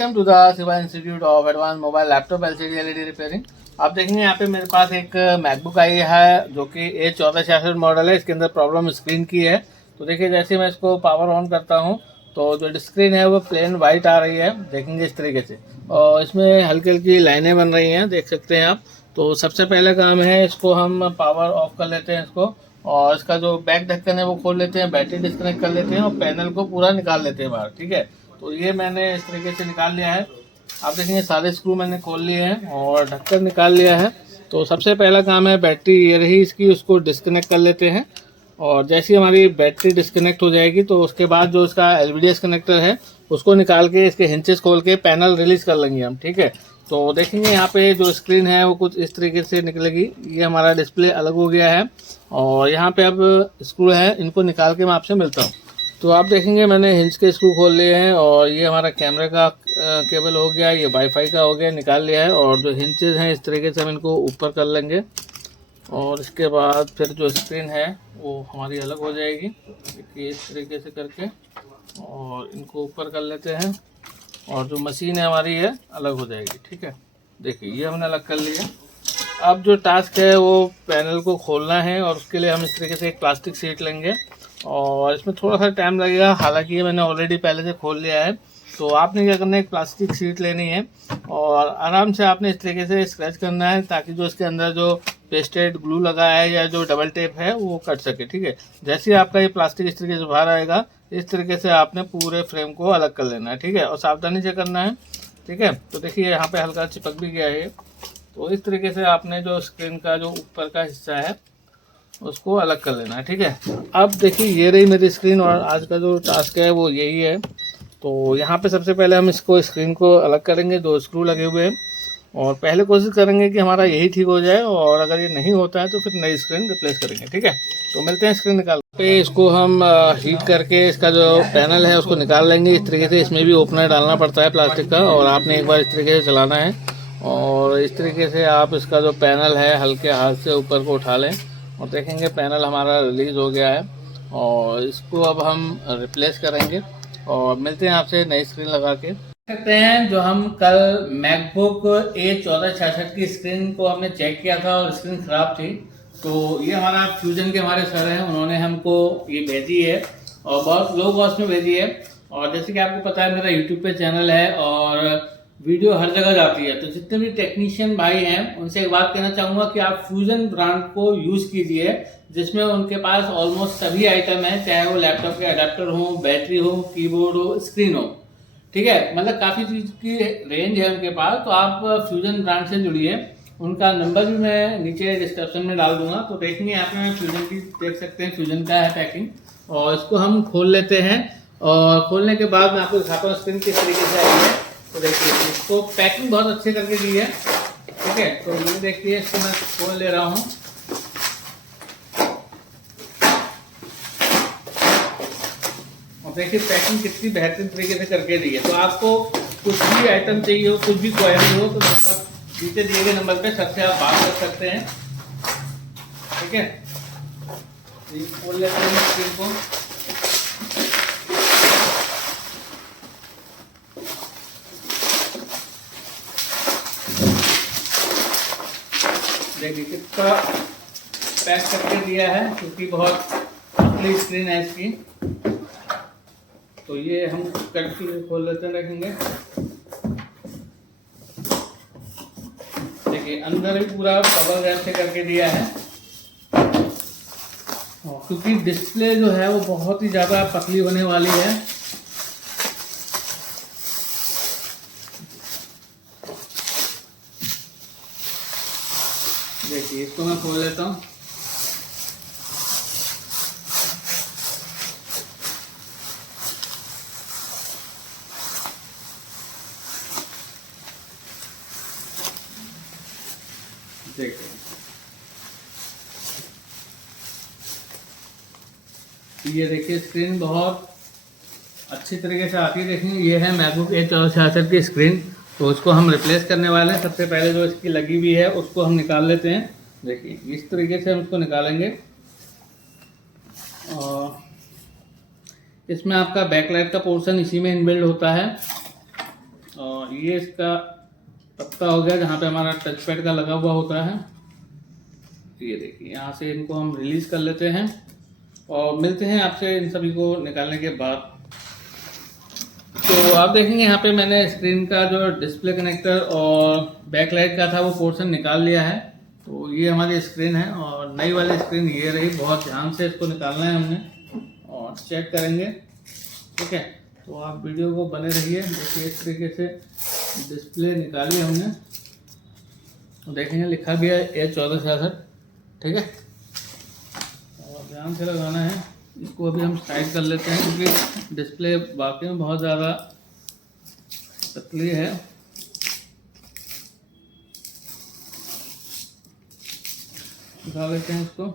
Welcome to the Shiva institute of advance mobile laptop LCD LED repairing. आप देखेंगे यहाँ पे मेरे पास एक मैकबुक आई है जो कि A1466 मॉडल है। इसके अंदर प्रॉब्लम स्क्रीन की है। तो देखिए जैसे मैं इसको पावर ऑन करता हूँ तो जो स्क्रीन है वो प्लेन वाइट आ रही है, देखेंगे इस तरीके से, और इसमें हल्की हल्की लाइनें बन रही हैं, देख सकते हैं आप। तो सबसे पहले काम है इसको हम पावर ऑफ कर लेते हैं इसको, और इसका जो बैक ढक्कन है वो खोल लेते हैं, बैटरी डिस्कनेक्ट कर लेते हैं और पैनल को पूरा निकाल लेते हैं बाहर। ठीक है, तो ये मैंने इस तरीके से निकाल लिया है। आप देखेंगे सारे स्क्रू मैंने खोल लिए हैं और ढक्कन निकाल लिया है। तो सबसे पहला काम है बैटरी ये रही इसकी, उसको डिस्कनेक्ट कर लेते हैं। और जैसे ही हमारी बैटरी डिस्कनेक्ट हो जाएगी तो उसके बाद जो इसका एलवीडीएस कनेक्टर है उसको निकाल के इसके हिंचेस खोल के पैनल रिलीज कर लेंगे हम। ठीक है, तो देखेंगे यहाँ पे जो स्क्रीन है वो कुछ इस तरीके से निकलेगी। ये हमारा डिस्प्ले अलग हो गया है और यहाँ पे अब स्क्रू है, इनको निकाल के मैं आपसे मिलता हूँ। तो आप देखेंगे मैंने हिंज के स्क्रू खोल लिए हैं और ये हमारा कैमरे का केबल हो गया, ये वाईफाई का हो गया, निकाल लिया है। और जो हिंचेज हैं इस तरीके से हम इनको ऊपर कर लेंगे और इसके बाद फिर जो स्क्रीन है वो हमारी अलग हो जाएगी। देखिए इस तरीके से करके और इनको ऊपर कर लेते हैं और जो मशीन है हमारी है अलग हो जाएगी। ठीक है, देखिए ये हमने अलग कर लिया। अब जो टास्क है वो पैनल को खोलना है और उसके लिए हम इस तरीके से एक प्लास्टिक शीट लेंगे और इसमें थोड़ा सा टाइम लगेगा, हालांकि ये मैंने ऑलरेडी पहले से खोल लिया है। तो आपने क्या करना है, एक प्लास्टिक शीट लेनी है और आराम से आपने इस तरीके से स्क्रैच करना है ताकि जो इसके अंदर जो पेस्टेड ग्लू लगा है या जो डबल टेप है वो कट सके। ठीक है, जैसे ही आपका ये प्लास्टिक इस तरीके से बाहर आएगा इस तरीके से आपने पूरे फ्रेम को अलग कर लेना है। ठीक है, और सावधानी से करना है। ठीक है, तो देखिए यहाँ पे हल्का चिपक भी गया है। तो इस तरीके से आपने जो स्क्रीन का जो ऊपर का हिस्सा है उसको अलग कर लेना है। ठीक है, अब देखिए ये रही मेरी स्क्रीन और आज का जो टास्क है वो यही है। तो यहाँ पे सबसे पहले हम इसको स्क्रीन को अलग करेंगे, 2 स्क्रू लगे हुए हैं, और पहले कोशिश करेंगे कि हमारा यही ठीक हो जाए, और अगर ये नहीं होता है तो फिर नई स्क्रीन रिप्लेस करेंगे। ठीक है, तो मिलते हैं स्क्रीन निकाल पे। इसको हम हीट करके इसका जो पैनल है उसको निकाल लेंगे इस तरीके से। इसमें भी ओपनर डालना पड़ता है प्लास्टिक का, और आपने एक बार इस तरीके से चलाना है और इस तरीके से आप इसका जो पैनल है हल्के हाथ से ऊपर को उठा लें और देखेंगे पैनल हमारा रिलीज़ हो गया है। और इसको अब हम रिप्लेस करेंगे और मिलते हैं आपसे नई स्क्रीन लगा के। सकते हैं जो हम कल मैकबुक A1466 की स्क्रीन को हमने चेक किया था और स्क्रीन ख़राब थी, तो ये हमारा फ्यूजन के हमारे सर हैं, उन्होंने हमको ये भेजी है और बहुत लो कॉस्ट में भेजी है। और जैसे कि आपको पता है मेरा यूट्यूब पे चैनल है और वीडियो हर जगह जाती है, तो जितने भी टेक्नीशियन भाई हैं उनसे एक बात कहना चाहूँगा कि आप फ्यूजन ब्रांड को यूज़ कीजिए, जिसमें उनके पास ऑलमोस्ट सभी आइटम है, चाहे वो लैपटॉप के अडेप्टर हो, बैटरी हो, कीबोर्ड हो, स्क्रीन हो। ठीक है, मतलब काफ़ी चीज़ की रेंज है उनके पास। तो आप फ्यूजन ब्रांड से जुड़िए, उनका नंबर भी मैं नीचे डिस्क्रिप्शन में डाल दूंगा। तो देखेंगे यहाँ पे फ्यूजन की देख सकते हैं, फ्यूजन का है पैकिंग, और इसको हम खोल लेते हैं। और खोलने के बाद मैं आपको दिखाता हूँ स्क्रीन किस तरीके से आई है। तो देखिए इसको पैकिंग बहुत अच्छे करके दी है। ठीक है, तो ये देखिए इसको मैं खोल ले रहा हूँ। और देखिए पैकिंग कितनी बेहतरीन तरीके से करके दी है। तो आपको कुछ भी आइटम चाहिए हो, कुछ भी क्वायरी हो, तो नीचे दिए गए नंबर पे सबसे आप बात कर सकते हैं। ठीक है, खोल लेते हैं स्क्रीन को। देखिए कितना पैक करके दिया है, क्योंकि बहुत पतली स्क्रीन है इसकी। तो ये हम करके खोल लेते हैं, देखेंगे। देखिए अंदर भी पूरा बबल रैप से करके दिया है, क्योंकि डिस्प्ले जो है वो बहुत ही ज़्यादा पतली होने वाली है। देखिए इसको मैं खोल लेता हूँ। देखिए ये देखिए स्क्रीन बहुत अच्छी तरीके से आती है। देखेंगे ये है मैकबुक A1466 की स्क्रीन, तो इसको हम रिप्लेस करने वाले हैं। सबसे पहले जो इसकी लगी हुई है उसको हम निकाल लेते हैं। देखिए इस तरीके से हम इसको निकालेंगे और इसमें आपका बैकलाइट का पोर्शन इसी में इनबिल्ड होता है। और ये इसका पत्ता हो गया जहाँ पे हमारा टच पैड का लगा हुआ होता है। ये देखिए, यहाँ से इनको हम रिलीज कर लेते हैं और मिलते हैं आपसे इन सभी को निकालने के बाद। तो आप देखेंगे यहाँ पे मैंने स्क्रीन का जो डिस्प्ले कनेक्टर और बैक लाइट का था वो पोर्शन निकाल लिया है। तो ये हमारी स्क्रीन है और नई वाली स्क्रीन ये रही। बहुत ध्यान से इसको निकालना है हमने और चेक करेंगे, ठीक है। तो आप वीडियो को बने रहिए। देखिए इस तरीके से डिस्प्ले निकाली हमने, देखेंगे लिखा भी है A1466, ठीक है। और ध्यान से लगाना है इसको। अभी हम साइड कर लेते हैं क्योंकि डिस्प्ले वाकई में बहुत ज़्यादा पतली है। उठा लेते हैं इसको।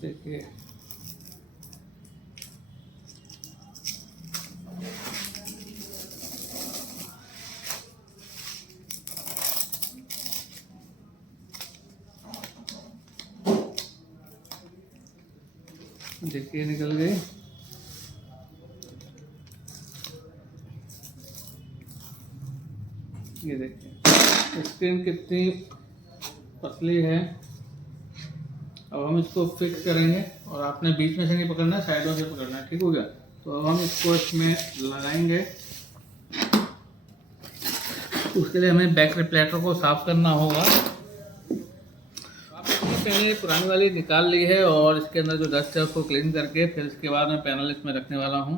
देखिए देखिए निकल गई। ये देखिए स्क्रीन कितनी पतली है। अब हम इसको फिक्स करेंगे और आपने बीच में से नहीं पकड़ना है, साइडों से पकड़ना है, ठीक हो गया। तो अब हम इसको इसमें लगाएंगे। उसके लिए हमें बैक रिफ्लेक्टर को साफ करना होगा। मैंने पुरानी वाली निकाल ली है और इसके अंदर जो डस्ट है उसको क्लीन करके फिर इसके बाद मैं पैनल इसमें रखने वाला हूँ।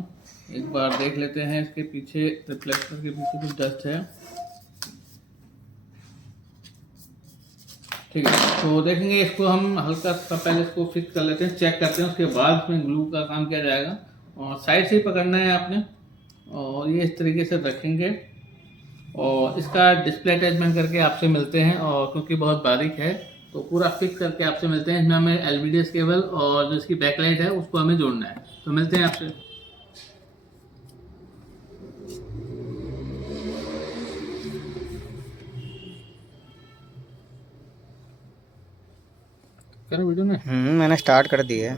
एक बार देख लेते हैं इसके पीछे, रिफ्लेक्टर के पीछे कुछ डस्ट है, ठीक है। तो देखेंगे इसको हम हल्का सा पहले इसको फिक्स कर लेते हैं, चेक करते हैं, उसके बाद इसमें ग्लू का काम किया जाएगा। और साइड से ही पकड़ना है आपने और ये इस तरीके से रखेंगे और इसका डिस्प्ले अटैचमेंट करके आपसे मिलते हैं। और क्योंकि बहुत बारीक है तो पूरा फिक्स करके आपसे मिलते हैं। इसमें हमें LVDS केबल और जो इसकी बैकलाइट है उसको हमें जोड़ना है। तो मिलते हैं आपसे। करो वीडियो ने मैंने स्टार्ट कर दी है।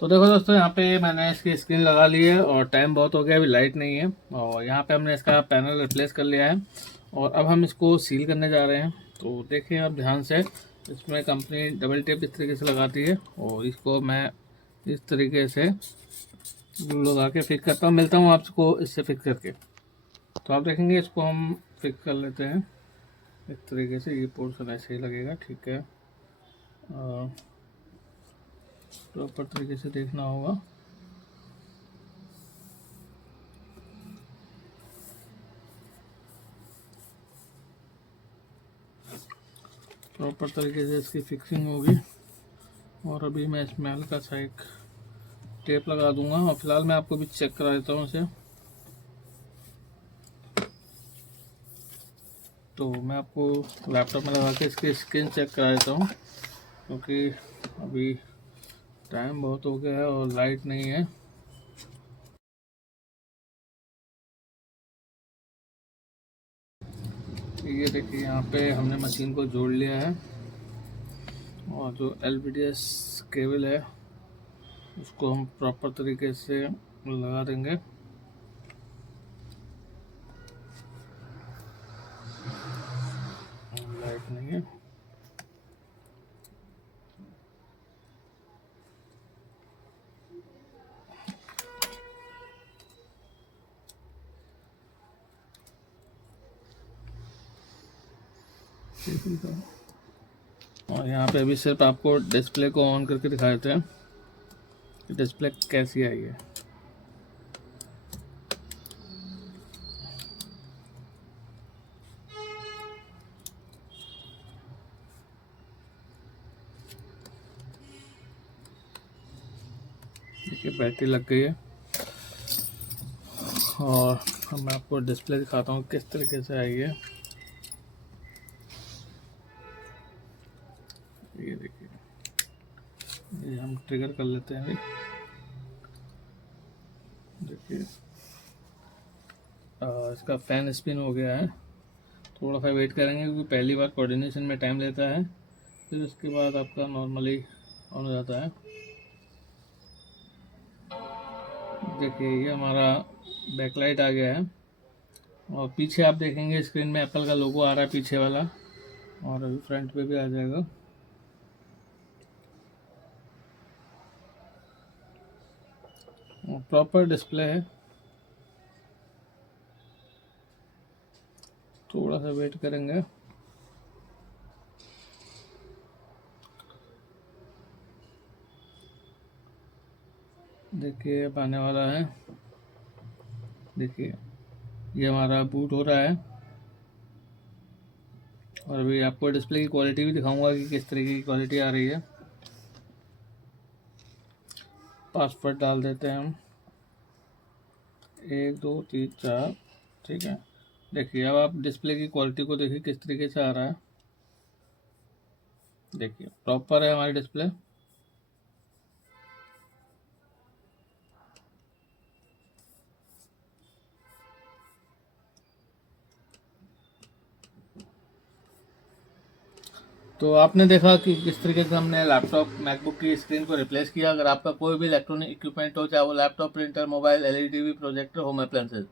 तो देखो दोस्तों, यहाँ पे मैंने इसकी स्क्रीन लगा ली है और टाइम बहुत हो गया, अभी लाइट नहीं है। और यहाँ पे हमने इसका पैनल रिप्लेस कर लिया है और अब हम इसको सील करने जा रहे हैं। तो देखिए आप ध्यान से, इसमें कंपनी डबल टेप इस तरीके से लगाती है और इसको मैं इस तरीके से ग्लू लगा के फिक्स करता हूँ। मिलता हूँ आपको इससे फिक्स करके। तो आप देखेंगे इसको हम फिक्स कर लेते हैं इस तरीके से। ये पोर्शन ऐसे ही लगेगा, ठीक है। प्रॉपर तरीके से देखना होगा। प्रॉपर तरीके से इसकी फिक्सिंग होगी। और अभी मैं इसमें हल्का सा एक टेप लगा दूंगा और फिलहाल मैं आपको भी चेक करा देता हूँ इसे। तो मैं आपको लैपटॉप में लगा के इसकी स्क्रीन चेक करा देता हूँ क्योंकि अभी टाइम बहुत हो गया है और लाइट नहीं है। ये देखिए यहाँ पे हमने मशीन को जोड़ लिया है और जो LVDS केबल है उसको हम प्रॉपर तरीके से लगा देंगे। लाइट नहीं है। और यहाँ पे अभी सिर्फ आपको डिस्प्ले को ऑन करके दिखा देते हैं कि डिस्प्ले कैसी आई है। देखिए बैटरी लग गई है और मैं आपको डिस्प्ले दिखाता हूँ किस तरीके से आई है। ये देखिए, ये हम ट्रिगर कर लेते हैं। देखिए इसका फैन स्पिन हो गया है थोड़ा सा वेट करेंगे क्योंकि पहली बार कोऑर्डिनेशन में टाइम लेता है, फिर उसके बाद आपका नॉर्मली ऑन हो जाता है। देखिए ये हमारा बैकलाइट आ गया है और पीछे आप देखेंगे स्क्रीन में एप्पल का लोगो आ रहा है पीछे वाला, और अभी फ्रंट पे भी आ जाएगा। प्रॉपर डिस्प्ले है, थोड़ा सा वेट करेंगे। देखिए अब आने वाला है। देखिए ये हमारा बूट हो रहा है और अभी आपको डिस्प्ले की क्वालिटी भी दिखाऊंगा कि किस तरीके की क्वालिटी आ रही है। पासवर्ड डाल देते हैं हम, 1 2 3 4, ठीक है। देखिए अब आप डिस्प्ले की क्वालिटी को देखिए किस तरीके से आ रहा है। देखिए प्रॉपर है हमारी डिस्प्ले। तो आपने देखा कि किस तरीके से हमने लैपटॉप मैकबुक की स्क्रीन को रिप्लेस किया। अगर आपका कोई भी इलेक्ट्रॉनिक इक्विपमेंट हो, चाहे वो laptop, printer, mobile, LED TV, projector, home appliances,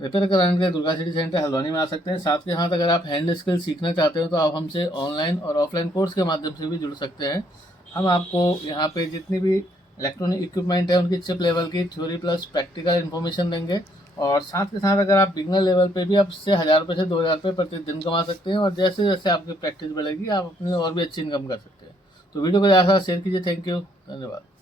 repair कराने के लिए दुर्गा सिटी सेंटर हल्द्वानी में आ सकते हैं। साथ के साथ अगर आप हैंड स्किल सीखना चाहते हो तो आप हमसे ऑनलाइन और ऑफलाइन कोर्स के माध्यम से भी जुड़ सकते हैं। हम आपको यहाँ पे जितनी भी इलेक्ट्रॉनिक इक्विपमेंट है उनकी चिप लेवल की थ्योरी प्लस प्रैक्टिकल इन्फॉर्मेशन देंगे, और साथ के साथ अगर आप बिगनर लेवल पे भी आप इससे 1000 रुपये से 2000 रुपये प्रतिदिन कमा सकते हैं, और जैसे जैसे आपकी प्रैक्टिस बढ़ेगी आप अपनी और भी अच्छी इनकम कर सकते हैं। तो वीडियो को ज़्यादा से ज़्यादा शेयर कीजिए। थैंक यू, धन्यवाद।